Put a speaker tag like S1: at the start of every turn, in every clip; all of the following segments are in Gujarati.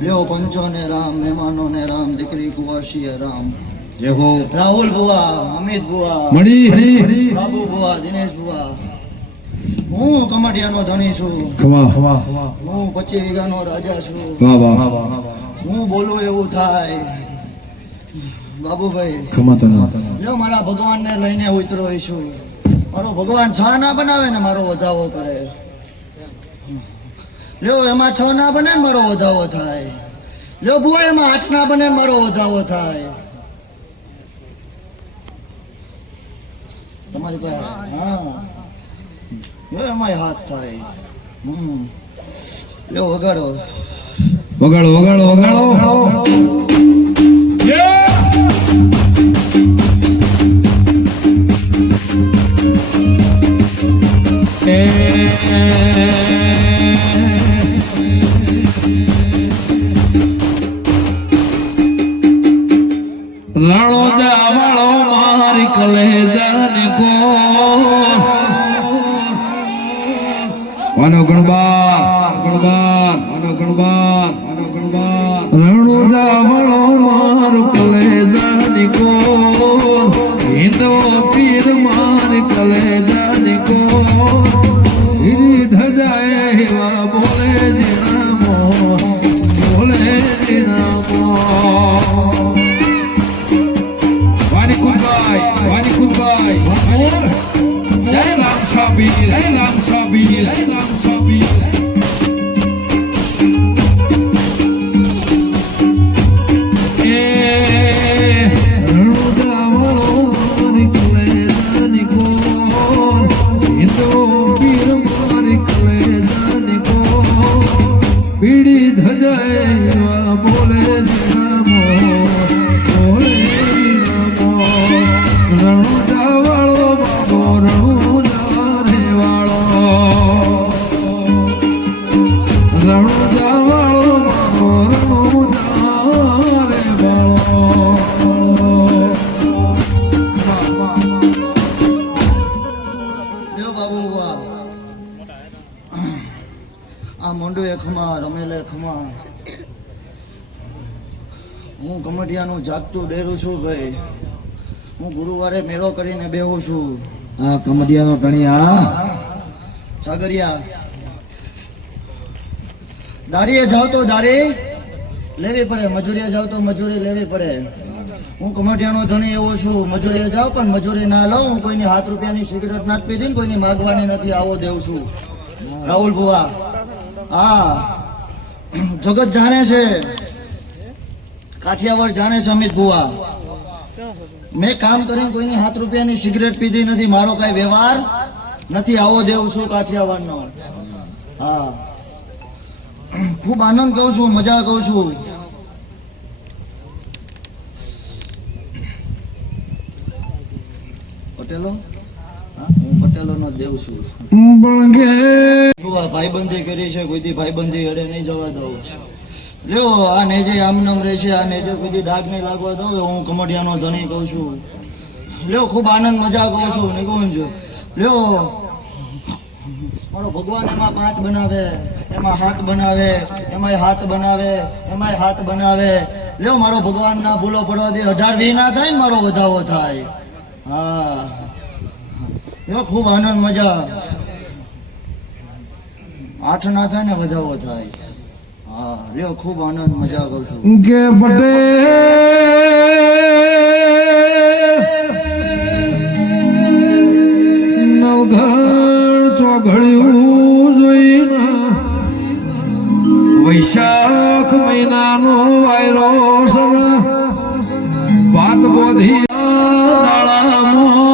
S1: લ્યો પંચો ને રામ મહેમાનો ને રામ દીકરી કુવાશીએ રામ.
S2: જય હો
S1: રાહુલ બુવા અમિત બુઆ
S3: મળી
S1: બાબુ બુવા દિનેશ બુવા હું કમાટિયાનો ધણી છું.
S3: ખવા.
S1: હું પચીસ વીઘાનો રાજા છું.
S3: વાહ વાહ.
S1: હું બોલું એવું થાય. બાબુભાઈ લ્યો મારા ભગવાનને લઈને ઉતરો છું મારો ભગવાન છા ના બનાવે ને મારો વધાવો કરે. લ્યો એમાં છ ના બને મારો વધાવો થાય. લ્યો બુઆ એમાં આઠ ના બને મારો વધાવો થાય. તમારી પાસે હા. લ્યો એમાંય હાથ થાય. હમ. લ્યો વગાડો.
S3: વગાડો વગાડો વગાડો. રાણો જાવાળો મારી કલેજાને કો માનો ગણબાર ગણબાર માનો ગણબાર માનો ગણબાર. રાણો જાવાળો માર કલેજાને કો હિંદો પીર મારી કલેજાને કો
S1: આ મોંડું એ ખમા રમેલે ખમા. હું કમટિયાનું જાગતું ડેરું છું ભાઈ. હું ગુરુવારે મેળો કરીને બેહું છું.
S2: આ કમડિયાનો ધણી આ?
S1: સાગરિયા દાડીએ જાવ તો દાડી લેવી પડે. મજૂરીએ જાવ તો મજૂરી લેવી પડે. હું કમઢિયાનો ધણી એવો છું. મજૂરીએ જાવ પણ મજૂરી ના લઉં હું કોઈની હાથ રૂપિયાની સિગરેટ નાખ પી દઈને કોઈની માગવાની નથી. આવો દેવ છું. રાહુલ ભુવા. હા. જગત જાણે છે. કાઠિયાવાડ જાણે છે અમિત ભુવા. મેં કામ કરીને કોઈની સાત રૂપિયાની સિગરેટ પીધી નથી મારો કઈ વ્યવહાર નથી આવો દેવ છું કાઠિયાવાડનો. હા. ખૂબ આનંદ કહું છું મજા કહું છું. પટેલો? હા પટેલોનો દેવ છું. ભાઈબંધી કરી છે કોઈથી ભાઈબંધી અડે નહીં જવા દઉં. લ્યો, આ નેજે રહે રહેશે, આ નેજે બીજી ડાક નહીં લાગવા દઉં હું કમડિયાનો ધણી કહું છું. લ્યો, ખૂબ આનંદ મજા કહું છું, નિકુંજ. લ્યો, મારો ભગવાન એમાં પાંચ બનાવે, એમાં હાથ બનાવે, એમાંય હાથ બનાવે, એમાંય હાથ બનાવે. લ્યો, મારો ભગવાન ના ભૂલો પડવા દે, અઢાર વી ના થાય ને મારો વધાવો થાય. હા. લ્યો, ખૂબ આનંદ મજા. આઠ ના થાય ને વધાવો થાય. લ્યો, ખૂબ આનંદ મજા કરું છું
S3: કે બટે નવઘર ચોઘડ્યું જોઈને વૈશાખ મહિનાનો વાયરો વાત બોધી દાડામાં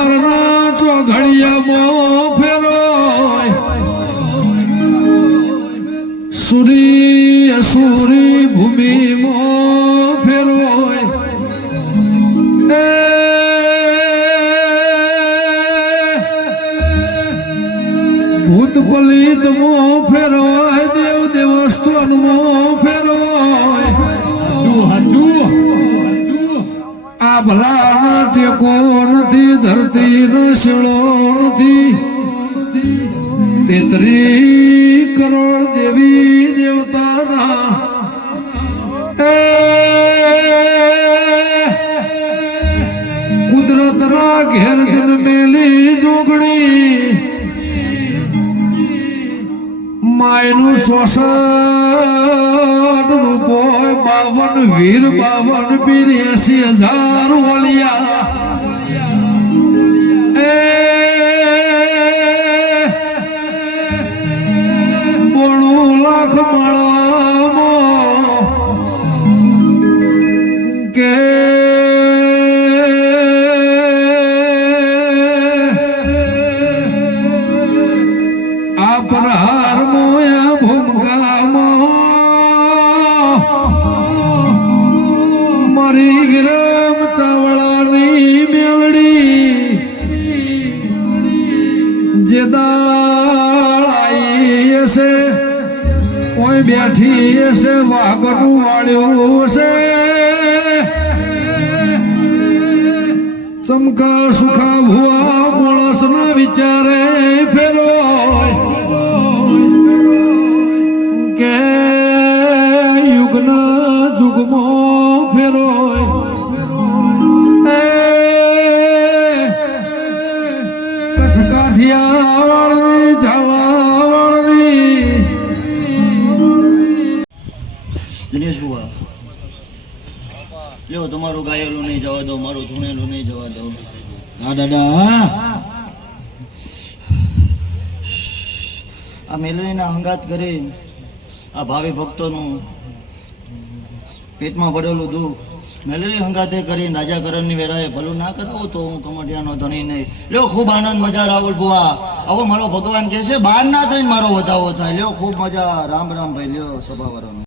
S3: વરના ચોઘડિયામાં ફેરોય. સુરી અસુરી ભૂમિમાં ફેરોય. એ ભૂત પલિત મો ફેરો દેવ દેવસ્તુ મો આ ભલા ટેકો નથી ધરતી રસળો નથી તેત્રી કરોડ દેવી દેવતાના. કુદરતના ઘેર જન્મેલી જોગણી. માયનું ચોસઠ કોઈ બાવન વીર બાવન પીર એસી હજાર વલિયા. બોણું લાખ કે આ જે દાળ હશે કોઈ બેઠી હશે, વાઘનું વાળ્યું હશે. ચમકા સુખા ભુઆ માણસ ના વિચારે ફેરો
S1: તમારું ગાયેલું નહીં જવા દો મારું ધૂણેલું નહીં જવા દો.
S2: હા દાદા
S1: આ મેલરીના હંગાત કરી આ ભાવિ ભક્તોનું પેટમાં પડેલું દુઃખ મેલડી હંગાતે કરીને રાજાકરણની વેરાએ ભલું ના કરાવો તો હું કમટિયાનો ધણી નહીં. લ્યો ખૂબ આનંદ મજા રાહુલ ભુવા. આવો મારો ભગવાન કહે છે બહાર ના થઈને મારો વધાવો થાય. લ્યો ખૂબ મજા. રામ રામ ભાઈ લ્યો સભાવાળાનો